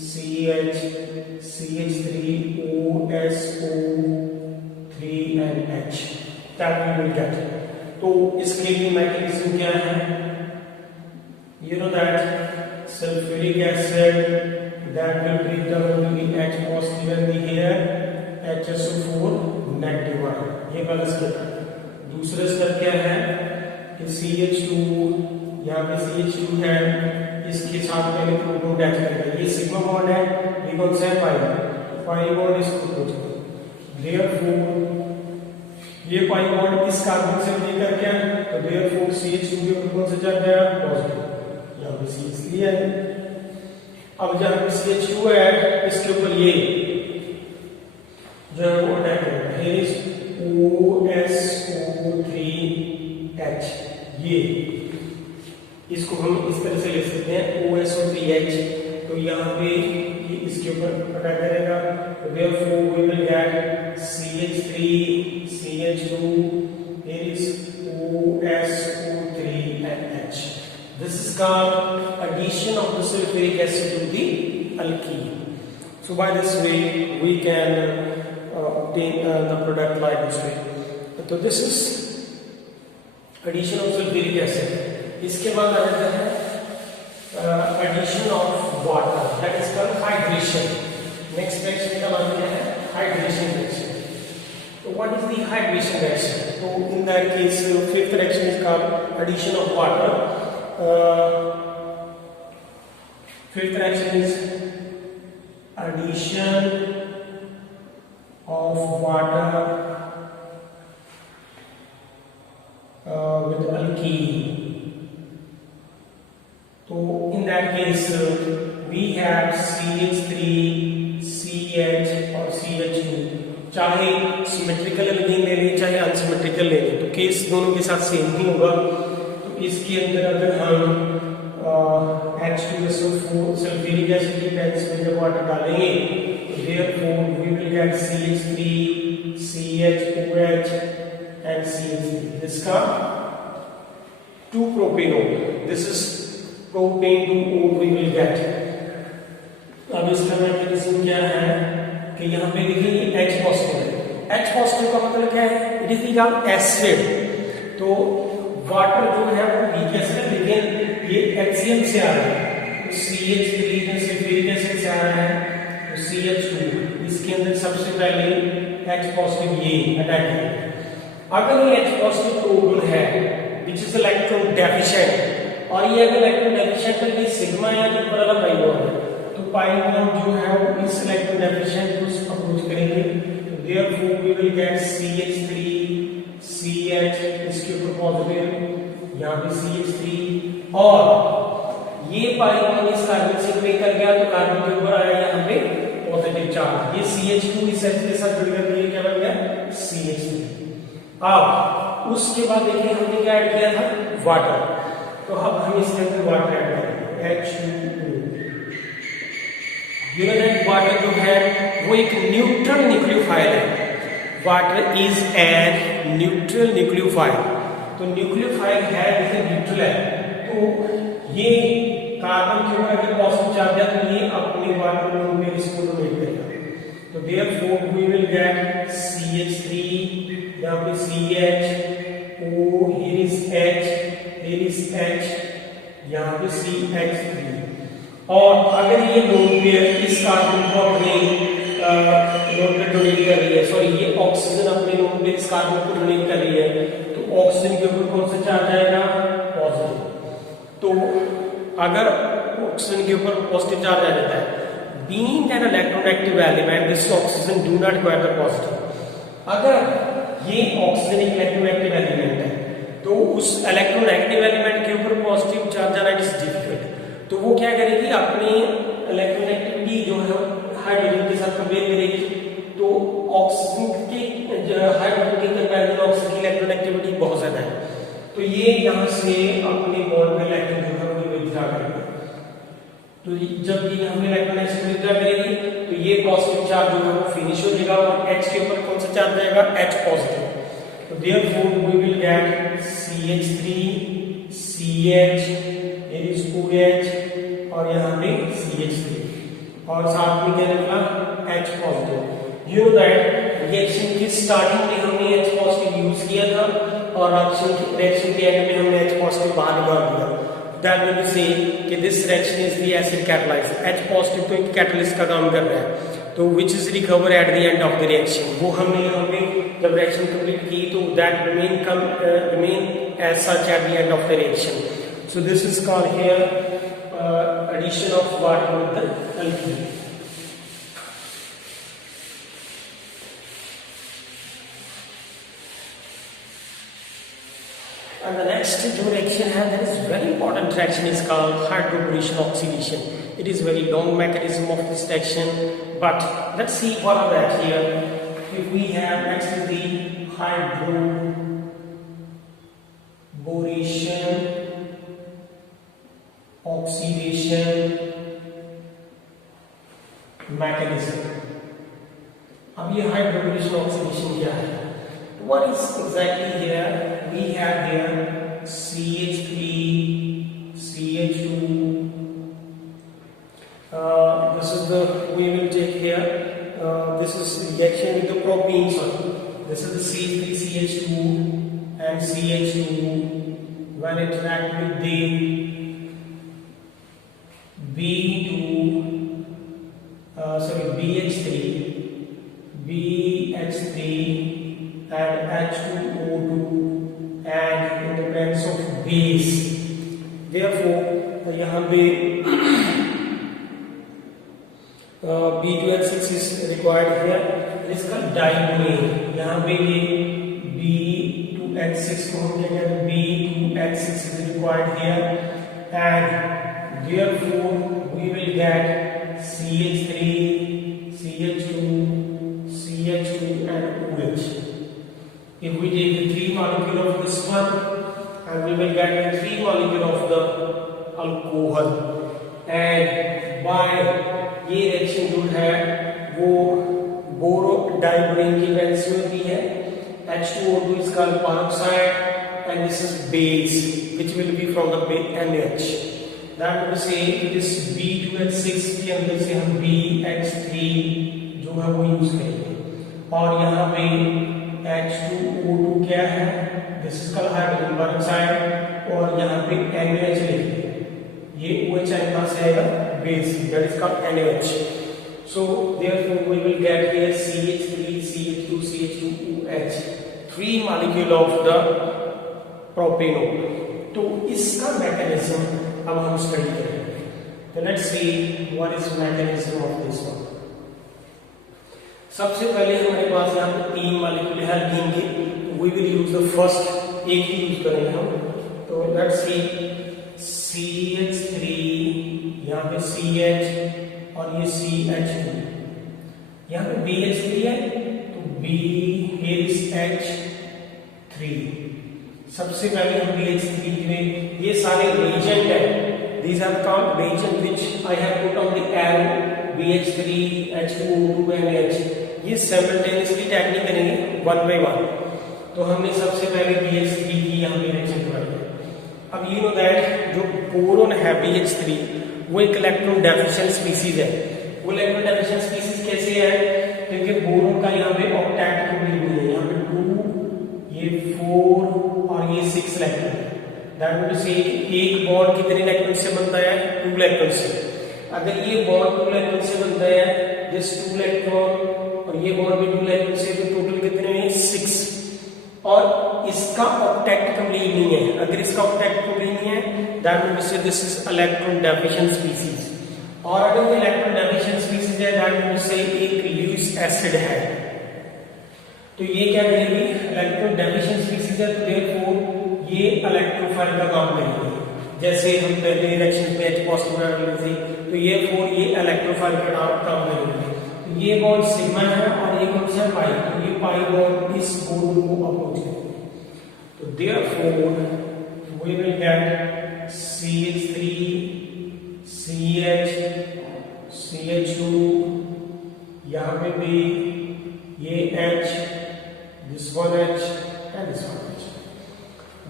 CH CH3 OSO3 and H, that we will get। तो इसके लिए मैकेनिज्म क्या है, you know that sulfuric acid that will break down into the H positive and the here HSO4 negative ion, ये पहला स्टेप है। दूसरा स्टेप क्या है कि CH2, यहाँ पे CH2 है, इसके साथ पहले प्रोटॉन अटैच करेगा, ये सिग्मा बॉन्ड है, ये कौन सा है, पाई बॉन्ड इसको पहुंचेगा। therefore ये पाई बॉन्ड इस कार्बन से ब्रेक करके तो therefore CH2 के ऊपर कौन सा चार्ज है, पॉजिटिव, यहाँ पे CH3 है। अब जहाँ पे CH2 है इसके ऊपर ये जो है वो अटैक करेगा, here is OSO3H। ये इसको हम इस तरह से लिख सकते हैं OSO3H। तो यहाँ पे ये इसके ऊपर अटैक करेगा तो therefore we will get CH3 CH2, here is OSO3 and H। this is called addition of the sulfuric acid to the alkene। so by this way we can obtain the product like this way। so this is addition of sulfuric acid। इसके बाद आ जाता है addition of water, that is called hydration। next reaction का नाम क्या है, hydration reaction। so what is the hydration reaction? so in that case fifth reaction is called addition of water। fifth reaction is addition of water with alkene। so in that case we have CH3 CH और CH2, चाहे सिमेट्रिकल अल्कीन ले लें चाहे अनसिमेट्रिकल ले लें तो केस दोनों के साथ सेम ही होगा। तो इसके अंदर अगर हम H2SO4 सल्फ्यूरिक एसिड की प्रेजेंस में जब वाटर डालेंगे तो therefore we will get CH3 CH OH and CH3। इसका 2 propanol. This is propane 2O we will get. अब इसका मैकेनिज्म क्या है कि यहाँ पे देखिए H पॉजिटिव है. H पॉजिटिव का मतलब क्या है? It is become acid. तो वाटर जो है वो वीक एसिड है, लेकिन ये HCl से आ रहा है. तो CH3 में सल्फ्यूरिक एसिड से आ रहा है, तो CH2. इसके अंदर सबसे पहले H पॉजिटिव ये अटैक है. अगर ये H पॉजिटिव प्रोटॉन है विच इज इलेक्ट्रॉन डेफिशिएंट, और ये अगर इलेक्ट्रॉन डेफिशिएंट है ये सिग्मा या तो ऊपर वाला पाई बॉन्ड है, तो पाई बॉन्ड जो है वो इस इलेक्ट्रॉन डेफिशिएंट को अप्रोच करेंगे. तो therefore we will get CH3 CH, इसके ऊपर पॉजिटिव, यहाँ पे CH3, और ये पाई बॉन्ड इस कार्बन से ब्रेक कर गया तो कार्बन के ऊपर आया यहाँ पे पॉजिटिव चार्ज. ये CH2 इस H के साथ जुड़ गया, ये क्या बन गया? CH3. अब उसके बाद देखिए हमने क्या ऐड किया था? वाटर. तो अब हम इसके अंदर वाटर ऐड करेंगे, H2O. You know that water जो है वो एक न्यूट्रल न्यूक्लियोफाइल है. Water is an neutral nucleophile. तो न्यूक्लियोफाइल है जैसे न्यूट्रल है, तो ये कार्बन के ऊपर अगर पॉजिटिव चार्ज है तो ये अपने वाटर में इसको डोनेट करेगा. तो therefore we will get CH3, यहाँ पे CH, O, here is H, here is H, यहाँ पे CH3. और अगर ये लोन पेयर इस कार्बन को अपने लोन पे डोनेट कर रही है, सॉरी ये ऑक्सीजन अपने लोन पे इस कार्बन को डोनेट कर रही है, तो ऑक्सीजन के ऊपर कौन सा चार्ज आएगा? पॉजिटिव. तो अगर ऑक्सीजन के ऊपर पॉजिटिव चार्ज आ जाता है, being an electronegative element, this oxygen do not acquire the positive. अगर ये ऑक्सीजन एक इलेक्ट्रोनेगेटिव एलिमेंट है, तो उस इलेक्ट्रोनेगेटिव एलिमेंट के ऊपर पॉजिटिव चार्ज आना इज डिफिकल्ट. तो वो क्या करेगी? अपनी इलेक्ट्रोनेगेटिविटी जो है हाइड्रोजन के साथ कंपेयर करेगी. तो ऑक्सीजन के हाइड्रोजन के कंपैरिजन ऑक्सीजन की इलेक्ट्रोनेगेटिविटी बहुत ज्यादा है, तो ये यहाँ से अपने बॉन्ड में इलेक्ट्रॉन जो है वो विथड्रॉ करेगा. तो जब ये हमने इलेक्ट्रॉन से विथड्रॉ करेगी तो ये पॉजिटिव चार्ज जो है वो फिनिश हो जाएगा, और H के ऊपर कौन सा चार्ज आएगा? H positive. तो therefore we will get CH3 CH, here is OH, और यहाँ पे CH3, और साथ में क्या निकला? H positive. You know that reaction की स्टार्टिंग में हमने H पॉजिटिव यूज किया था, और रिएक्शन के एंड में हमने H पॉजिटिव बाहर निकाल दिया. That will say कि this reaction is the acid catalyzer. H positive तो एक कैटलिस्ट का काम कर रहा है, तो which is recover at the end of the reaction. वो हमने यहाँ पे जब reaction complete की तो that remain as such at the end of the reaction. So this is called here addition of water with the alkene. And the next reaction है, that is very important reaction, is called hydrogenation oxidation. It is very long mechanism of this reaction, but let's see what are that here. If we have next to the hydrogenation oxidation mechanism. अब ये hydrogenation oxidation क्या है? What is exactly here? We have here CH3, CH2. This is the we will take here. This is reaction with the propene. Sorry, this is the CH3, CH2, and CH2 when it interact with the BH3, and H2O2, and in the presence of base. Therefore यहाँ पे B2H6 is required here. इसका डाइब्रोमीन, यहाँ पे ये B2H6 को हम क्या कहते हैं? B2H6 is required here, and therefore we will get CH3, CH2, CH2, and OH. If we take the 3 molecule of this one, and we will get the 3 molecule of the alcohol, and by ये रिएक्शन जो है वो बोरो डाइब्रोमीन की वजह से होती है. H2O2 is called peroxide, and this is base. which will be from the NH. That would say it is B2H6 के अंदर से हम BH3 जो है वो यूज करेंगे, और यहाँ पे H2O2 क्या है, this is called hydrogen peroxide, और यहाँ पे NH लिखिए, ये OH कहाँ से आएगा, base, that is called NH. So therefore we will get here CH3 CH2 CH2OH, 3 molecule of the propanol. तो इसका मैकेनिज्म अब हम स्टडी करेंगे. तो let's see what is mechanism of this one. सबसे पहले हमारे पास यहाँ पे 3 मॉलिक्यूल है अल्कीन के, तो we will use the first, एक ही यूज करेंगे हम. तो लेट्स सी CH3, यहाँ पे CH और ये CH2, यहाँ पे BH3 है तो B here is H3. सबसे पहले हम BH3 में ये सारे reagent है, these are called reagent which I have put on the arrow, BH3, H2O2 and H. ये simultaneously टैग नहीं करेंगे, one by one. तो हमने सबसे पहले BH3 की यहाँ पे रिएक्शन कराई है. अब you know that जो बोरोन है BH3 वो एक इलेक्ट्रॉन डेफिशिएंट स्पीसीज है. वो इलेक्ट्रॉन डेफिशिएंट स्पीसीज कैसे है, क्योंकि बोरोन का यहाँ पे ऑक्टेट कंप्लीट नहीं है, यहाँ पे 2, ये 4 और ये 6 इलेक्ट्रॉन. दैट मीन्स से एक बॉन्ड कितने इलेक्ट्रॉन से बनता है, 2 इलेक्ट्रॉन से. अगर ये बॉन्ड 2 इलेक्ट्रॉन से बनता है, दिस 2 इलेक्ट्रॉन और ये बॉन्ड भी 2 इलेक्ट्रॉन से, तो टोटल कितने हैं, 6. और इसका ऑक्टेट कंप्लीट नहीं है. अगर इसका ऑक्टेट कंप्लीट नहीं है, दैट मीन्स से this is electron deficient species. और अगर ये इलेक्ट्रॉन डेफिशिएंट स्पीसीज है, दैट मीन्स से एक ल्यूइस एसिड है. तो ये क्या करेगी, इलेक्ट्रॉन डेफिशिएंट स्पीसीज है, तो देयरफॉर ये इलेक्ट्रोफाइल का काम करेगी. जैसे हम पहले रिएक्शन में H पॉजिटिव थे, तो ये 4 ये इलेक्ट्रोफाइल का काम करेगी. तो ये बॉन्ड सिग्मा है और ये कौन सा पाई, तो ये पाई बॉन्ड इस बोरोन को अप्रोच करेगी. तो therefore we will get CH3 CH CH2, यहाँ पे भी ये H, this one H and this one H.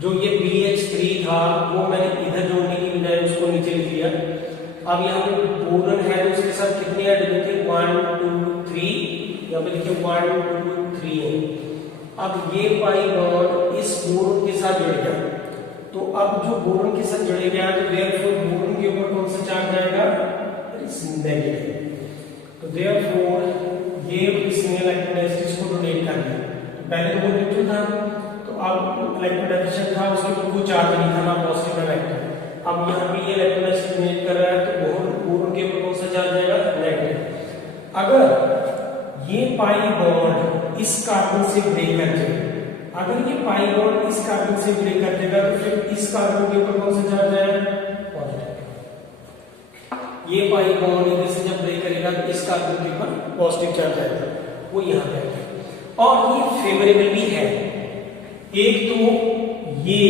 जो ये BH3 था वो मैंने इधर जोड़ने की बजाय उसको नीचे लिख दिया. अब यहाँ पे बोरन है तो उसके साथ कितने ऐड होते हैं, 1 2 3, यहाँ पे देखिए 1 2 3 है. अब ये पाई बॉन्ड इस बोरन के साथ जुड़ गया, तो अब जो बोरन के साथ जुड़ेगा तो देयरफॉर बोरन के ऊपर कौन सा चार्ज आएगा, इट्स नेगेटिव. तो देयरफॉर ये इसने इलेक्ट्रोनेगेटिव को डोनेट कर दिया. पहले तो वो न्यूट्रल था, तो अब इलेक्ट्रॉन डेफिशिएंट था, उसके ऊपर कोई चार्ज नहीं था, ना पॉजिटिव ना नेगेटिव. अब यहाँ पे ये इलेक्ट्रोनेगेटिव डोनेट कर रहा है, तो बोरन के ऊपर कौन सा चार्ज आएगा, नेगेटिव. अगर ये पाई बॉन्ड इस कार्बन से ब्रेक कर जाए, अगर ये पाई बॉन्ड इस कार्बन से ब्रेक कर देगा, तो फिर इस कार्बन के ऊपर कौन सा चार्ज आएगा, पॉजिटिव. ये पाई बॉन्ड इधर से जब ब्रेक करेगा तो इस कार्बन के ऊपर पॉजिटिव चार्ज आएगा, वो यहाँ पे आएगा. और ये फेवरेबल भी है. एक तो ये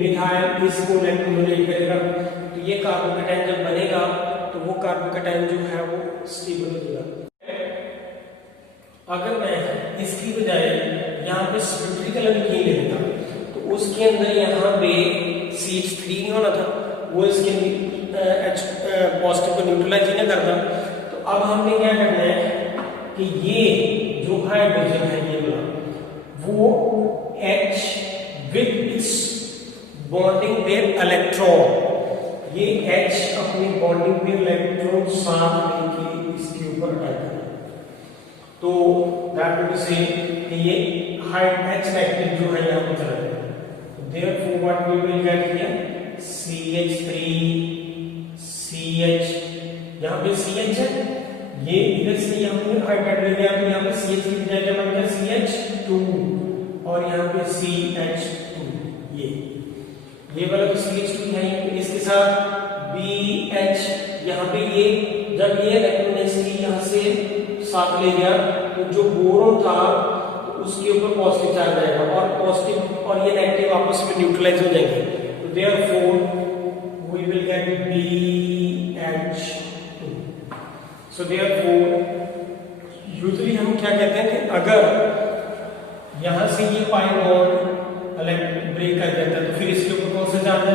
मिथाइल इसको इलेक्ट्रॉन डोनेट करेगा, तो ये कार्बन कैटायन जब बनेगा तो वो कार्बन कैटायन जो है वो स्टेबल हो जाएगा. अगर मैं इसकी बजाय यहाँ पे सिमेट्रिकल अल्कीन ले लेता, तो उसके अंदर यहाँ पे CH3 नहीं होना था, वो इसके H पॉजिटिव को न्यूट्रलाइज नहीं करता. तो अब हमने क्या करना है कि ये जो हाइड्रोजन है ये वाला, वो H with its bonding pair electron, ये H अपनी बॉन्डिंग पेयर इलेक्ट्रॉन साथ लेके इसके ऊपर अटैक करेगा. तो दैट विल से ये H नेगेटिव जो है यहाँ पे चला जाएगा. तो therefore what we will get here, CH3 CH, यहाँ पे CH है, ये इधर से यहाँ पे हाइड्रोजन ले गया, तो यहाँ पे CH की बजाय क्या बन गया, CH2, और यहाँ पे CH2. ये वाला तो CH2 है, इसके साथ BH, यहाँ पे ये जब ये इलेक्ट्रोनेगेटिव यहाँ से साथ ले गया, तो जो बोरोन था तो उसके ऊपर पॉजिटिव चार्ज आएगा, और पॉजिटिव और ये नेगेटिव आपस में न्यूट्रलाइज हो जाएंगे. तो therefore we will get BH2. So therefore usually हम क्या कहते हैं कि अगर यहां से ये पाई बॉन्ड ब्रेक कर देता है, तो फिर इसके ऊपर कौन सा चार्ज है,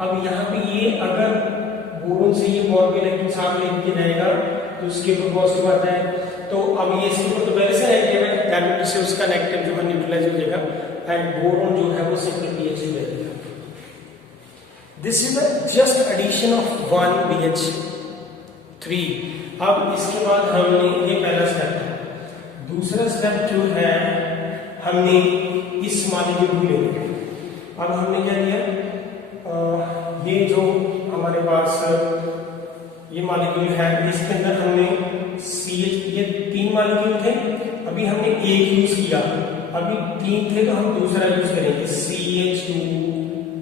अब यहाँ पे ये अगर बोरोन से ये बॉन्ड के इलेक्ट्रॉन साथ लेके जाएगा तो उसके ऊपर पॉजिटिव आता है, तो अब ये इसके ऊपर तो पहले से नेगेटिव है, दैट मींस से उसका नेगेटिव जो है न्यूट्रलाइज हो जाएगा एंड बोरोन जो है वो सिंपल pH हो जाएगा। This is just addition of 1 BH3। अब इसके बाद हमने ये पहला स्टेप है, दूसरा स्टेप जो है हमने इस मॉलिक्यूल को ले लिया। अब हमने क्या किया, ये जो हमारे पास ये मॉलिक्यूल है इसके अंदर हमने CH, ये 3 मॉलिक्यूल थे, अभी हमने एक यूज किया, अभी 3 थे तो हम दूसरा यूज करेंगे CH2,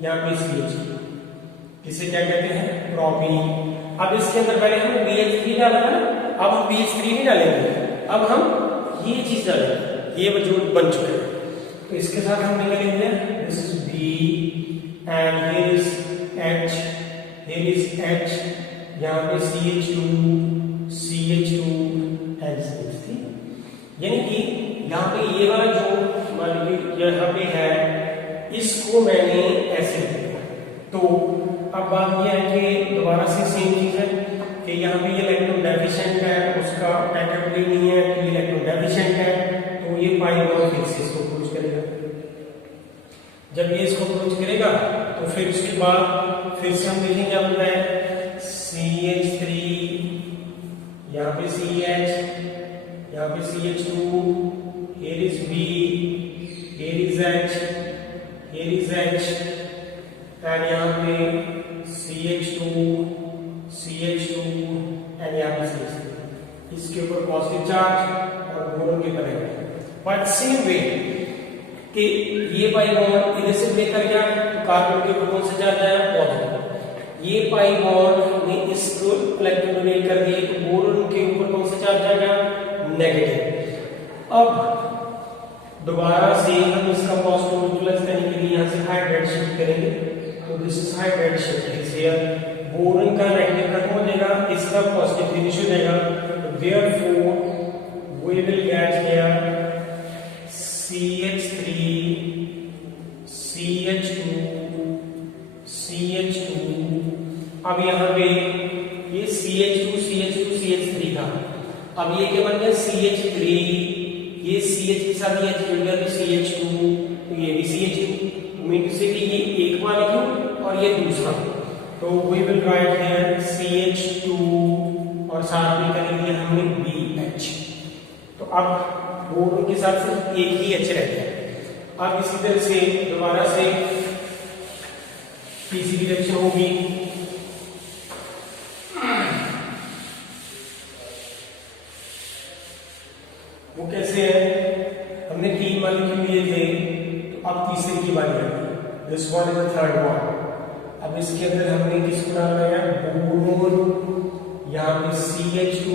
यहाँ पे CH2, इसे क्या कहते हैं प्रोपीन। अब इसके अंदर पहले हमने BH3 डाला था ना, अब हम BH3 नहीं डालेंगे, अब हम ये चीज डालेंगे, ये जो बन चुका है। तो इसके साथ हमने क्या लिख दिया, this is B and here is H, here is H, यहाँ पे CH2 एंड CH3, यानी कि यहाँ पे ये वाला जो मॉलिक्यूल यहाँ पे है इसको मैंने ऐसे लिखा। तो अब बात यह है कि दोबारा से सेम चीज है कि यहाँ पे ये इलेक्ट्रॉन डेफिशिएंट है, उसका अटैचबिलिटी नहीं है, तो ये इलेक्ट्रॉन डेफिशिएंट है, तो ये पाई बॉन्ड फिर से इसको अप्रोच करेगा। जब ये इसको अप्रोच करेगा तो फिर उसके बाद फिर से हम देखेंगे क्या होता है, CH3, यहाँ पे CH, यहाँ पे CH2, here is B, here is H, here is H, and यहाँ पे CH2 and यहाँ पे CH3, इसके ऊपर पॉजिटिव चार्ज और बोरोन के ऊपर है। बट सेम वे कि ये पाई बॉन्ड इधर से ब्रेक कर गया तो कार्बन के ऊपर कौन सा चार्ज आया, पॉजिटिव। ये पाई बॉन्ड ने इसको इलेक्ट्रॉन डोनेट कर दिए तो बोरोन के ऊपर कौन सा चार्ज आएगा, नेगेटिव। अब दोबारा से हम इसका पॉजिटिव न्यूट्रलाइज करने के लिए यहाँ से हाइड्राइड शिफ्ट करेंगे, तो this is hydride shift here, boron का नेगेटिव खत्म हो जाएगा, इसका पॉजिटिव फिनिश हो जाएगा, therefore we will get here CH3 CH2। अब यहाँ पे ये CH3 था, अब ये क्या बन गया CH3, ये CH के साथ ये जुड़ गया तो CH2, तो ये भी CH2, मीन से कि ये एक मॉलिक्यूल और ये दूसरा, तो we will write here CH2 और साथ में कर दिया हमने BH। तो अब बोरोन के साथ सिर्फ एक ही H रह गया। अब इसी तरह से दोबारा से तीसरी रिएक्शन होगी, वो कैसे है, हमने 3 मॉलिक्यूल लिए थे, तो अब तीसरे की बारी है, this one is the third one. अब इसके अंदर हमने किसको डालना है, बोरोन, यहाँ पे CH2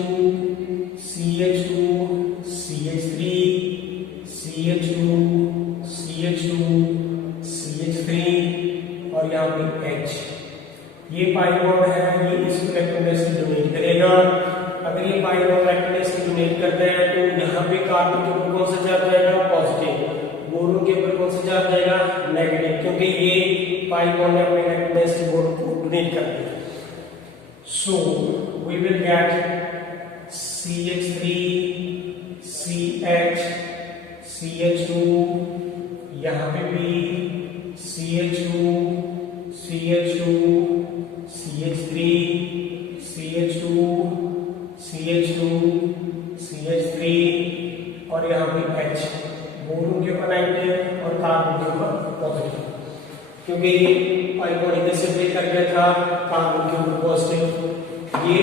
CH3 और यहाँ पे H। ये पाई बॉन्ड है, ये इस इलेक्ट्रॉन से डोनेट करेगा। अगर ये पाई बॉन्ड इलेक्ट्रॉन से डोनेट करता है तो यहाँ पे कार्बन के ऊपर कौन सा चार्ज आएगा, पॉजिटिव, बोरोन के ऊपर कौन सा चार्ज आएगा, नेगेटिव, क्योंकि ये पाई बॉन्ड ने अपने इलेक्ट्रॉन से बोरोन को डोनेट कर दिया। So we will get CH3 CH CH2, यहाँ पे भी CH2 CH3 CH3 और यहाँ पे H, बोरोन के ऊपर नेगेटिव और कार्बन के ऊपर पॉजिटिव, क्योंकि पाई बॉन्ड इधर से ब्रेक कर गया था, कार्बन के ऊपर पॉजिटिव, ये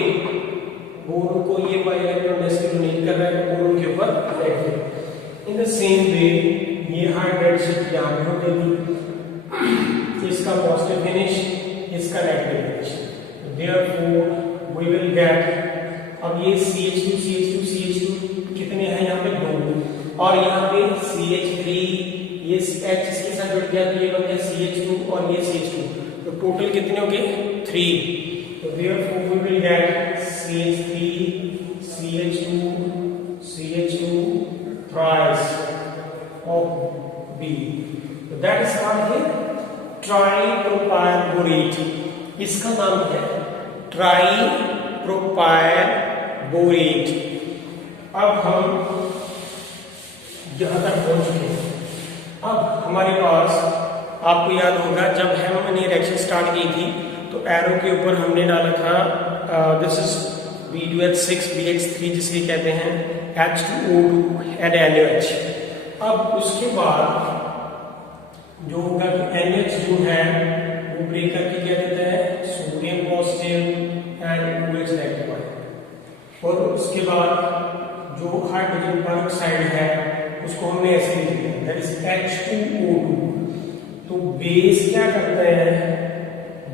बोरोन को ये पाई इलेक्ट्रॉन से डोनेट कर रहा है, बोरोन के ऊपर negative. In the same way ये हाइड्राइड शिफ्ट यहाँ पे हो गई, इसका पॉजिटिव फिनिश, इसका negative finish, therefore we will get, अब ये CH2 कितने हैं यहाँ पे 2, और यहाँ पे CH3, ये H इसके साथ जुड़ गया तो ये बन गया CH2 और ये CH2, तो टोटल कितने हो गए 3, तो therefore we will get CH3 CH2 thrice of B, so that is called here tripropyl borate, इसका नाम है ट्राइप्रोपाइल बोरेट। अब हम यहां तक पहुंच चुके हैं। अब हमारे पास, आपको याद होगा जब हमने रिएक्शन स्टार्ट की थी तो एरो के ऊपर हमने डाला था दिस इज B2H6 BH3 जिसे कहते हैं H2O2 and NaOH। अब उसके बाद जो होगा कि NaOH जो है वो ब्रेक करके क्या देता है, sodium positive and OH negative. और उसके बाद जो हाइड्रोजन पेरोक्साइड है उसको हमने ऐसे लिख दिया, दैट इज H2O2। तो बेस क्या करता है,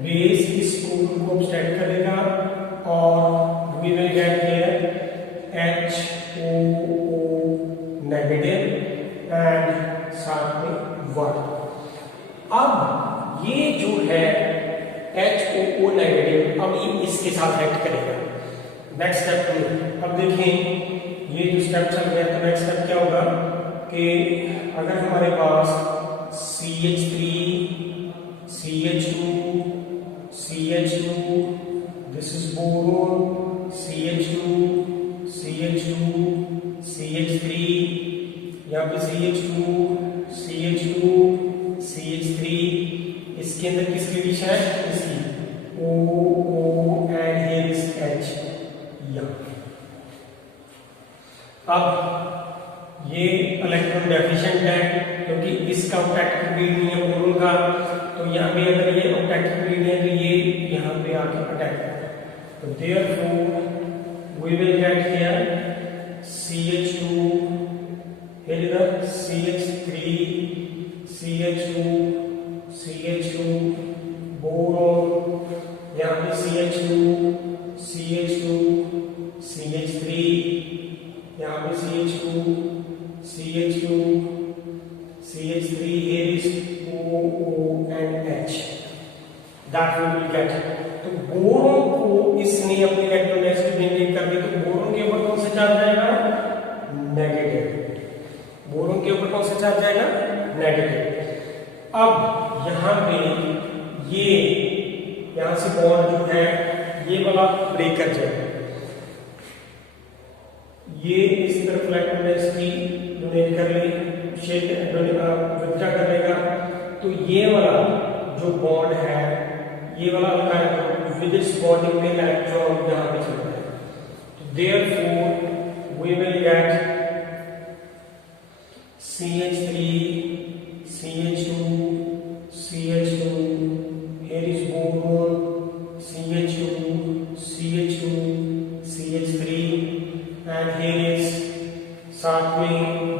बेस इस कोड को ऑब्स्ट्रैक्ट करेगा और we will get here HOO negative and साथ में 1। अब ये जो है HOO नेगेटिव अब ये इसके साथ एक्ट करेगा। नेक्स्ट स्टेप में अब देखें, ये जो स्टेप चल रहा है तो नेक्स्ट स्टेप क्या होगा कि अगर हमारे पास CH3 CH2 CH2 this is boron CH2 CH2 CH3, यहाँ पे CH2 CH2 CH3, इसके अंदर किसकी एडिशन है, इसकी OO and here is H। अब ये इलेक्ट्रॉन डेफिशिएंट है क्योंकि इसका ऑप्टेक्टिव ग्रेड नहीं है बोरोन का, तो यहाँ पे अगर ये ऑप्टेक्टिव ग्रेड है तो ये यहाँ पे आके अटैक करेगा। तो therefore we will get here CH2, here is the CH3 CH2 CH2 boron, यहाँ पे CH2 CH2 CH3, यहाँ पे CH2 CH2 CH3, here is OO and H, that we will get। तो बोरोन को इसने अपनी इलेक्ट्रोनेगेटिव जनरेट कर दी, तो बोरोन के ऊपर कौन सा चार्ज जाएगा, नेगेटिव। बोरोन के ऊपर कौन सा चार्ज जाएगा, नेगेटिव। अब यहाँ पे ये यहाँ से बॉन्ड जो है ये वाला ब्रेक कर जाएगा, ये इस तरफ इलेक्ट्रोनेगेटिविटी डोनेट कर ले, शेप विथड्रॉ कर लेगा, तो ये वाला जो बॉन्ड है ये वाला विद इट्स बॉन्डिंग में इलेक्ट्रॉन यहाँ पे चल रहा है। तो therefore we will get CH3 CH2 CH2, here is boron CH2 CH2 CH3 and here is, साथ में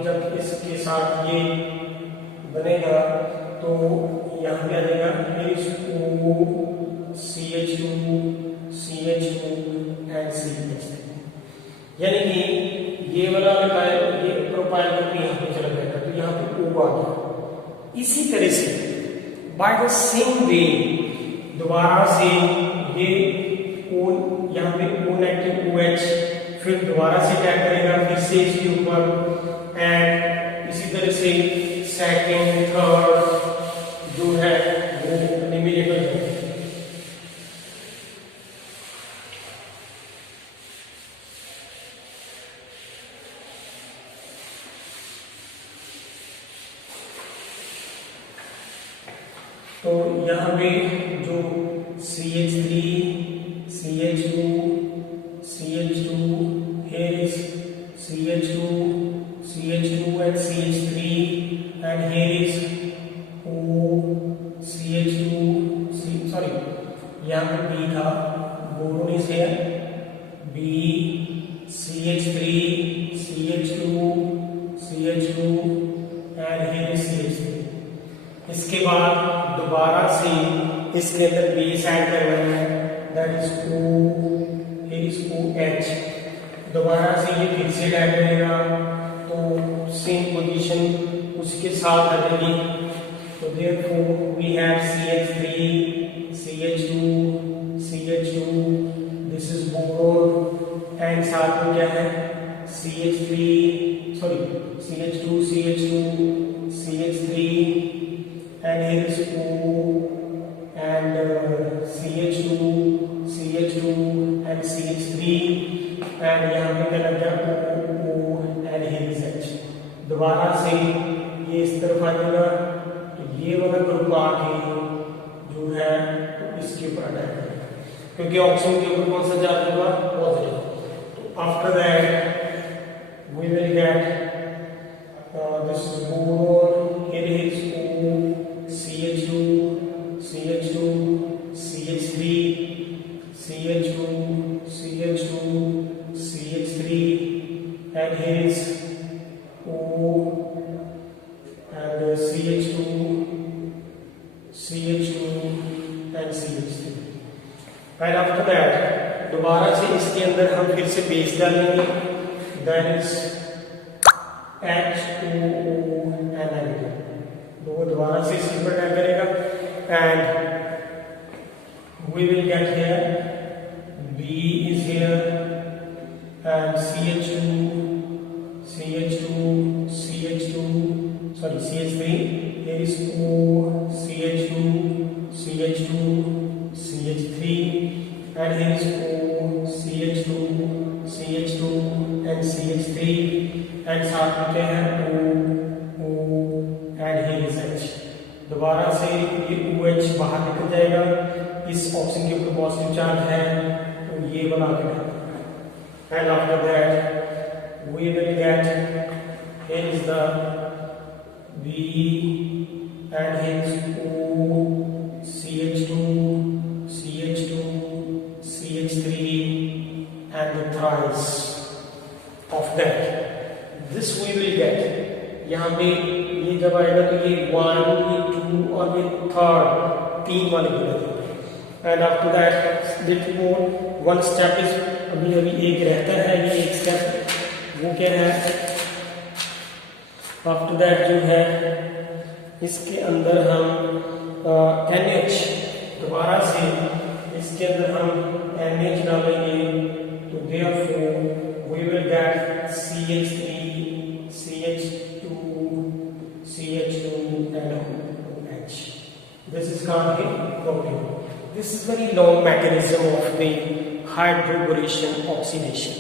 जब इसके साथ ये बनेगा तो यहाँ पे आ जाएगा here is O CH2 CH2 and CH3, यानी कि ये वाला ये प्रोपाइल ग्रुप यहाँ पे चला जाएगा, तो यहाँ पे O आ गया। इसी तरह से बाय द सेम वे दोबारा से ये O यहाँ पे O नेगेटिव OH फिर दोबारा से क्या करेगा, फिर से इसके ऊपर, एंड इसी तरह से सेकेंड थर्ड जो है वो इमीडिएटली जाएगा। तो यहाँ पे जो CH3 CH2 CH2, here is CH2 CH2 and CH3 and here is O CH2 sorry यहाँ पे B था, boron is here, B CH3 CH2 CH2 and here is CH3। इसके बाद दोबारा से इसके अंदर बेस ऐड करना है, that is O, here is OH। दोबारा से ये फिर से ऐड करेगा तो सेम पोजीशन उसके साथ आ जाएगी। तो therefore we have CH3 CH2 CH2, this is boron and साथ में क्या है CH2 CH2 CH3 and here is O CH2 CH2 and CH3 and यहाँ पे क्या लग गया O and here is H। दोबारा से ये इस तरफ आ जाएगा तो ये वाला ग्रुप आके जो है तो इसके ऊपर अटैक करेगा क्योंकि ऑक्सीजन के ऊपर कौन सा चार्ज होगा पॉजिटिव। तो after that we will get this is boron, here is O, CH2, CH2, CH3, CH2, CH2, CH3, and here is O and CH2, CH2 and CH3। and after that दोबारा से इसके अंदर हम फिर से बेस डालेंगे, that is H2O and N2। वो दोबारा से इसके ऊपर अटैक करेगा and we will get here B is here and CH2 sorry CH3, here is O CH2 CH3 and here is O CH2 and CH3 and साथ में क्या है O and here is H। दोबारा से ये OH बाहर निकल जाएगा, इस ऑक्सीजन के ऊपर पॉजिटिव चार्ज है तो ये वाला आगे निकल and after that we will get here is the B and here is O CH2 CH3 and the thrice of that this we will get। यहाँ पे ये जब आएगा तो ये 1 ये 2 और ये थर्ड 3 वाले की लगेंगे and after that little more one step is अभी एक रहता है, ये एक स्टेप वो क्या है आफ्टर दैट जो है इसके अंदर हम NH दोबारा से इसके अंदर हम NH डालेंगे तो therefore we will get CH3 CH2 and OH। this is called the propane। this is very long mechanism of the hydroboration oxidation।